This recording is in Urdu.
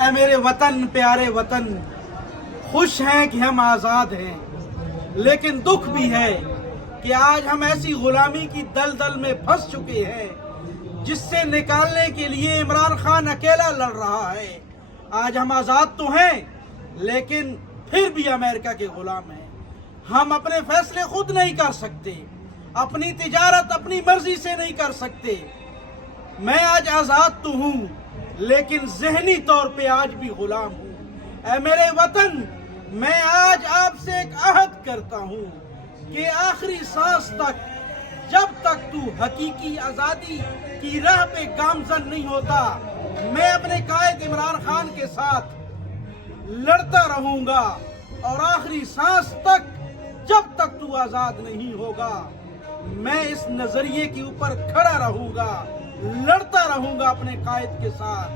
اے میرے وطن پیارے وطن، خوش ہیں کہ ہم آزاد ہیں، لیکن دکھ بھی ہے کہ آج ہم ایسی غلامی کی دلدل میں پھنس چکے ہیں جس سے نکالنے کے لیے عمران خان اکیلا لڑ رہا ہے۔ آج ہم آزاد تو ہیں لیکن پھر بھی امریکہ کے غلام ہیں۔ ہم اپنے فیصلے خود نہیں کر سکتے، اپنی تجارت اپنی مرضی سے نہیں کر سکتے۔ میں آج آزاد تو ہوں لیکن ذہنی طور پہ آج بھی غلام ہوں۔ اے میرے وطن، میں آج آپ سے ایک عہد کرتا ہوں کہ آخری سانس تک، جب تک تو حقیقی آزادی کی راہ پہ گامزن نہیں ہوتا، میں اپنے قائد عمران خان کے ساتھ لڑتا رہوں گا، اور آخری سانس تک جب تک تو آزاد نہیں ہوگا میں اس نظریے کے اوپر کھڑا رہوں گا، لڑتا رہوں گا اپنے قائد کے ساتھ۔